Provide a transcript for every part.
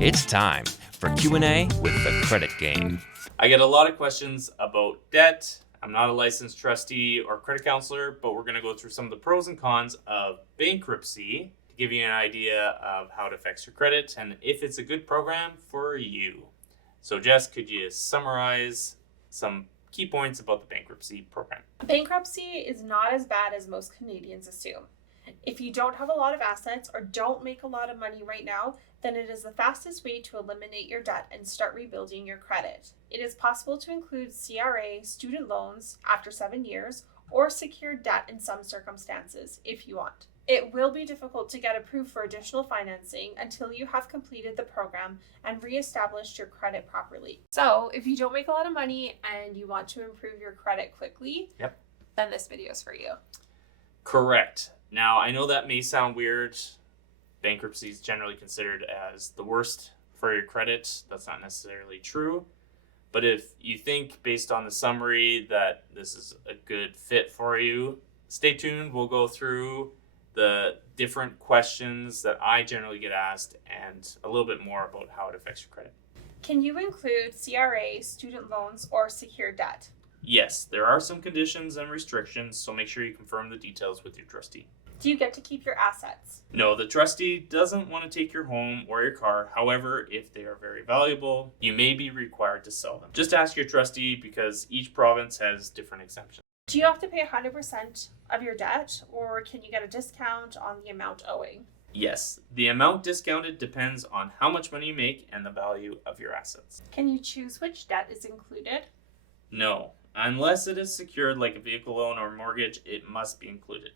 It's time for Q&A with the Credit Game. I get a lot of questions about debt. I'm not a licensed trustee or credit counselor, but we're going to go through some of the pros and cons of bankruptcy to give you an idea of how it affects your credit and if it's a good program for you. So Jess, could you summarize some key points about the bankruptcy program? Bankruptcy is not as bad as most Canadians assume. If you don't have a lot of assets or don't make a lot of money right now, then it is the fastest way to eliminate your debt and start rebuilding your credit. It is possible to include CRA student loans after 7 years or secured debt in some circumstances if you want. It will be difficult to get approved for additional financing until you have completed the program and reestablished your credit properly. So if you don't make a lot of money and you want to improve your credit quickly, then this video is for you. Correct. Now, I know that may sound weird. Bankruptcy is generally considered as the worst for your credit. That's not necessarily true. But if you think, based on the summary, that this is a good fit for you, stay tuned. We'll go through the different questions that I generally get asked and a little bit more about how it affects your credit. Can you include CRA, student loans, or secured debt? Yes, there are some conditions and restrictions, so make sure you confirm the details with your trustee. Do you get to keep your assets? No, the trustee doesn't want to take your home or your car. However, if they are very valuable, you may be required to sell them. Just ask your trustee because each province has different exemptions. Do you have to pay 100% of your debt, or can you get a discount on the amount owing? Yes, the amount discounted depends on how much money you make and the value of your assets. Can you choose which debt is included? No, unless it is secured like a vehicle loan or mortgage, it must be included.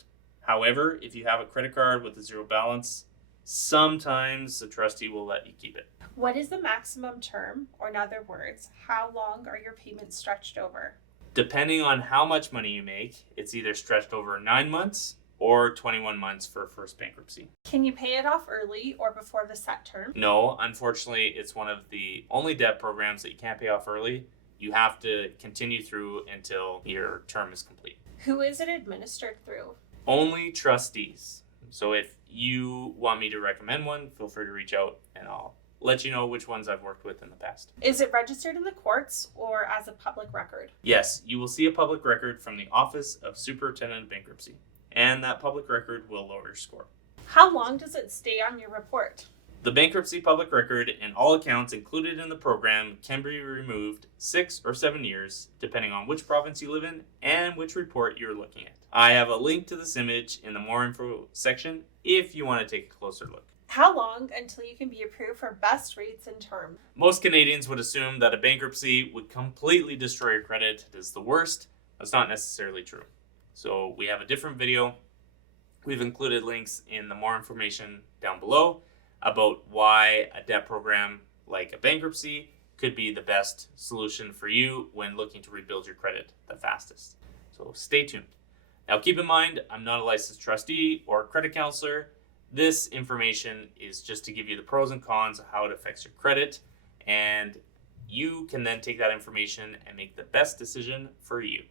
However, if you have a credit card with a zero balance, sometimes the trustee will let you keep it. What is the maximum term, or in other words, how long are your payments stretched over? Depending on how much money you make, it's either stretched over 9 months or 21 months for first bankruptcy. Can you pay it off early or before the set term? No, unfortunately, it's one of the only debt programs that you can't pay off early. You have to continue through until your term is complete. Who is it administered through? Only trustees. So if you want me to recommend one, feel free to reach out and I'll let you know which ones I've worked with in the past. Is it registered in the courts or as a public record? Yes, you will see a public record from the Office of Superintendent of Bankruptcy, and that public record will lower your score. How long does it stay on your report? The bankruptcy public record and all accounts included in the program can be removed 6 or 7 years, depending on which province you live in and which report you're looking at. I have a link to this image in the more info section if you want to take a closer look. How long until you can be approved for best rates and term? Most Canadians would assume that a bankruptcy would completely destroy your credit. It is the worst. That's not necessarily true. So we have a different video. We've included links in the more information down below about why a debt program like a bankruptcy could be the best solution for you when looking to rebuild your credit the fastest. So stay tuned. Now keep in mind, I'm not a licensed trustee or credit counselor. This information is just to give you the pros and cons of how it affects your credit, and you can then take that information and make the best decision for you.